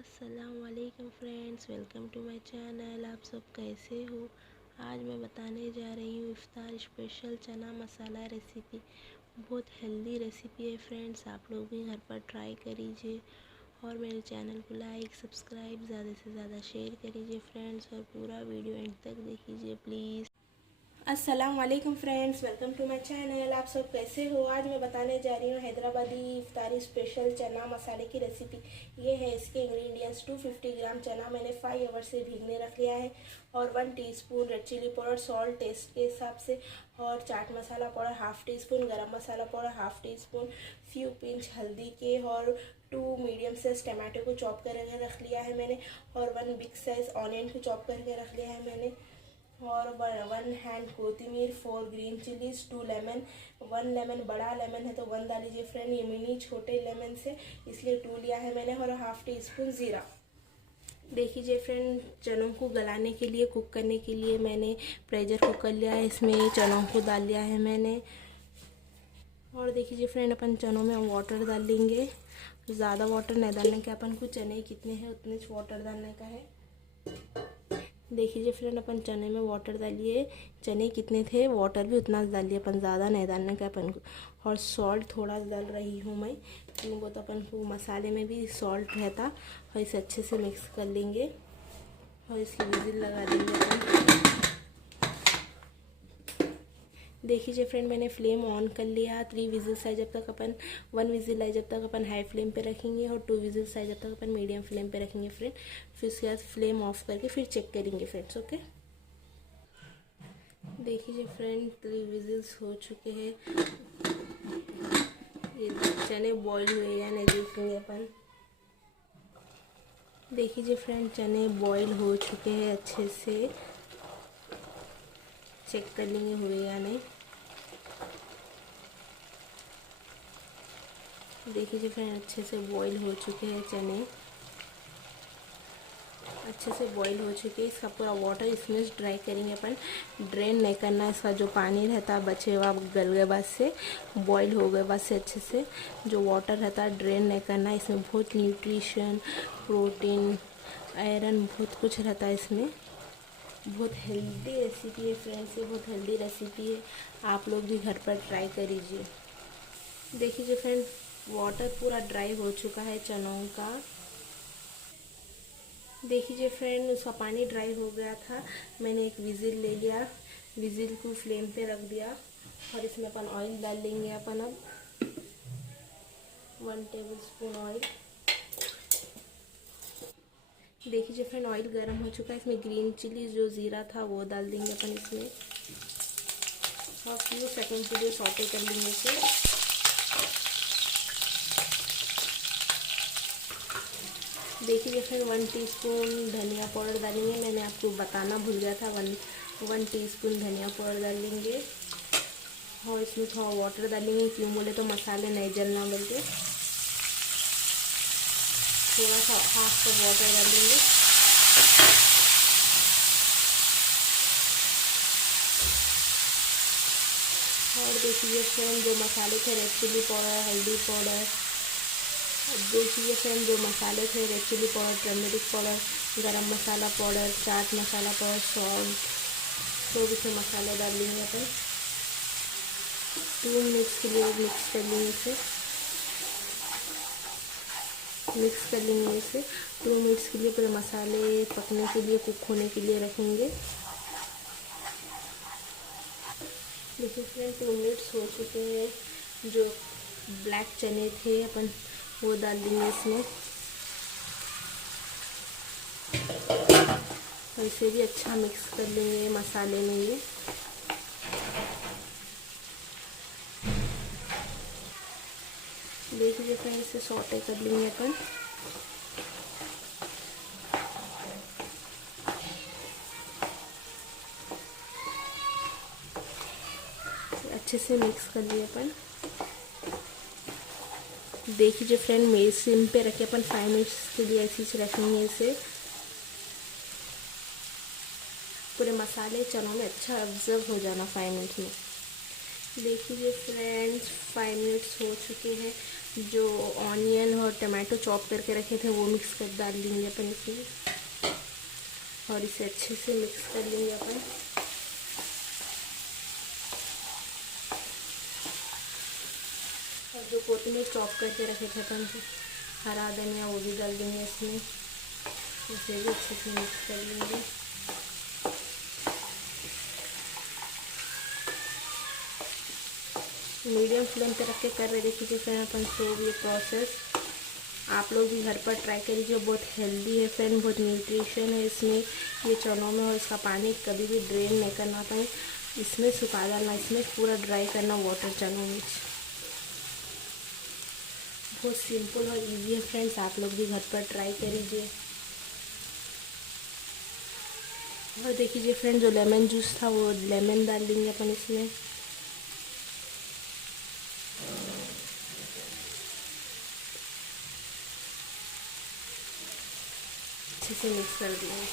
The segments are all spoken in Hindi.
अस्सलामुअलैकुम friends, welcome to my channel. आप सब कैसे हो? आज मैं बताने जा रही हूँ इफ्तार स्पेशल चना मसाला रेसिपी। बहुत हेल्दी रेसिपी है फ्रेंड्स, आप लोग भी घर पर ट्राई करिए और मेरे चैनल को लाइक सब्सक्राइब ज़्यादा से ज़्यादा शेयर करिए फ्रेंड्स, और पूरा वीडियो एंड तक देखिए प्लीज़। अस्सलाम वालेकुम friends, welcome to my channel. आप सब कैसे हो? आज मैं बताने जा रही हूँ हैदराबादी इफ्तारी स्पेशल चना मसाले की रेसिपी। ये है इसके इंग्रेडिएंट्स। 250 ग्राम चना मैंने 5 आवर से भीगने रख लिया है, और 1 teaspoon red chilli powder salt taste के हिसाब से, और chaat masala powder half teaspoon, garam masala powder half teaspoon, few pinch हल्दी के, और 2 मीडियम साइज टमाटो को चॉप करके रख लिया है मैंने, और 1 बिग साइज ऑनियन को चॉप करके रख लिया है मैंने, और 1 हैंड कोथिमीर, 4 ग्रीन चिलीज, 2 लेमन। 1 लेमन, बड़ा लेमन है तो 1 डाल लीजिए फ्रेंड। ये मिनी छोटे लेमन से इसलिए 2 लिया है मैंने, और हाफ टी स्पून ज़ीरा। देखिए फ्रेंड, चनों को गलाने के लिए, कुक करने के लिए मैंने प्रेशर कुकर लिया है, इसमें चनों को डाल लिया है मैंने। और देखिए फ्रेंड, अपन चनों में वाटर डाल लेंगे। ज़्यादा वाटर नहीं डालने का, अपन को चने कितने हैं उतने वाटर डालने का है। देखिए फ्रेंड, अपन चने में वाटर डालिए, चने कितने थे वाटर भी उतना डालिए, अपन ज़्यादा नहीं डालने का अपन को। और सॉल्ट थोड़ा डाल रही हूँ मैं, क्योंकि वो तो अपन को मसाले में भी सॉल्ट रहता। और इसे अच्छे से मिक्स कर लेंगे और इसकी विजिल लगा देंगे अपन। देखिए फ्रेंड, मैंने फ्लेम ऑन कर लिया। 3 विजिल्स आए जब तक अपन, 1 विजिल आए जब तक अपन हाई फ्लेम पे रखेंगे, और 2 विजिल्स आए जब तक अपन मीडियम फ्लेम पे रखेंगे फ्रेंड। फिर उसके बाद फ्लेम ऑफ करके फिर चेक करेंगे फ्रेंड्स, ओके। देखिए फ्रेंड, 3 विजिल्स हो चुके हैं। ये चने बॉईल हुए या नहीं देखेंगे अपन। देखिए फ्रेंड, चने बॉईल हो चुके हैं, अच्छे से चेक कर लेंगे हुए या नहीं। देखिए फ्रेंड, अच्छे से बॉईल हो चुके हैं चने, अच्छे से बॉईल हो चुके हैं। इसका पूरा वाटर इसमें ड्राई करेंगे अपन, ड्रेन नहीं करना। इसका जो पानी रहता है बचे हुआ गल गए बाद से, बॉईल हो गए बाद से अच्छे से जो वाटर रहता है ड्रेन नहीं करना। इसमें बहुत न्यूट्रिशन, प्रोटीन, आयरन, बहुत कुछ रहता है इसमें। बहुत हेल्दी रेसिपी है फ्रेंड्स, ये बहुत हेल्दी रेसिपी है, आप लोग भी घर पर ट्राई करिए। देखिए फ्रेंड, वाटर पूरा ड्राई हो चुका है चनों का। देखिए फ्रेंड, उसका पानी ड्राई हो गया था। मैंने एक विजिल ले लिया, विजिल को फ्लेम पे रख दिया, और इसमें अपन ऑयल डाल लेंगे अपन। अब 1 टेबल स्पून ऑयल। देखिए फ्रेंड, ऑयल गर्म हो चुका है। इसमें ग्रीन चिली जो ज़ीरा था वो डाल देंगे अपन इसमें, और फ्यू सेकेंड के लिए सौटे कर लेंगे इसे। देखिए फ्रेंड, 1 टीस्पून धनिया पाउडर डालेंगे, मैंने आपको बताना भूल गया था। 1 टीस्पून धनिया पाउडर डालेंगे, और इसमें थोड़ा वाटर डालेंगे, क्यों बोले तो मसाले नहीं जलना बोलते। थोड़ा सा हाफ कप वाटर डालेंगे। और देखिए फ्रेंड, जो मसाले थे रेड चिली पाउडर, हल्दी पाउडर, देखिए फ्रेंड जो मसाले थे red chilli powder, turmeric powder, garam masala powder, chaat masala powder, salt, तो भी से मसाले डाल लेंगे अपन। 2 मिनट्स के लिए मिक्स कर लेंगे इसे, मिक्स कर लेंगे इसे। 2 मिनट्स के लिए पूरे मसाले पकने के लिए, कुक होने के लिए रखेंगे। देखिए फ्रेंड, 2 मिनट्स हो चुके हैं। जो ब्लैक चने थे अपन वो डाल देंगे इसमें, और इसे भी अच्छा मिक्स कर लेंगे मसाले में ये। देखिए फ्रेंड, इसे सौटे कर लेंगे अपन। अच्छे से मिक्स कर लिए अपन। देखिए फ्रेंड, मेरी सिम पे रखे अपन 5 मिनट्स के लिए ऐसे ही रखेंगे इसे। पूरे मसाले चनों में अच्छा ऑब्जर्व हो जाना 5 मिनट में। देखिए फ्रेंड्स, 5 मिनट्स हो चुके हैं। जो ऑनियन और टमाटो चॉप करके रखे थे वो मिक्स कर डाल देंगे अपन इसमें और इसे अच्छे से मिक्स कर लेंगे अपन। और जो कोथिमीर चॉप करके रखे थे अपन हरा धनिया वो भी डाल देंगे इसमें, इसे भी अच्छे से मिक्स कर लेंगे। मीडियम फ्लेम पे रख के कर रहे देखिए फ्रेंड अपन सब ये प्रोसेस। आप लोग भी घर पर ट्राई करिए, बहुत हेल्दी है फ्रेंड, बहुत न्यूट्रिशन है इसमें ये चनों में। और इसका पानी कभी भी ड्रेन नहीं करना था, इसमें सुखा डालना, इसमें पूरा ड्राई करना वाटर चनों में। बहुत सिंपल और इजी है फ्रेंड्स, आप लोग भी घर पर ट्राई करिए। और देखिए फ्रेंड जो लेमन जूस था वो लेमन डाल देंगे अपन इसमें। अच्छे से मिक्स कर देंगे।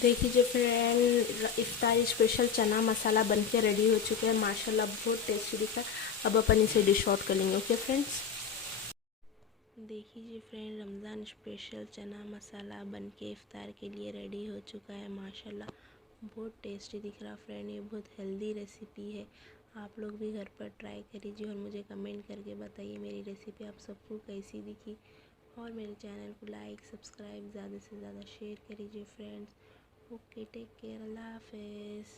देखिए फ्रेंड इफ्तार स्पेशल चना मसाला बनके रेडी हो चुके हैं माशाल्लाह, बहुत टेस्टी दिखा। अब अपन इसे डिश आउट कर लेंगे। ओके फ्रेंड्स, देखिए फ्रेंड रमज़ान स्पेशल चना मसाला बनके इफ्तार के लिए रेडी हो चुका है माशाल्लाह, बहुत टेस्टी दिख रहा फ्रेंड। ये बहुत हेल्दी रेसिपी है, आप लोग भी घर पर ट्राई करिए और मुझे कमेंट करके बताइए मेरी रेसिपी आप सबको कैसी दिखी। और मेरे चैनल को लाइक सब्सक्राइब ज़्यादा से ज़्यादा शेयर करिए फ्रेंड्स। ओके, टेक केयर, अल्लाह हाफिज़।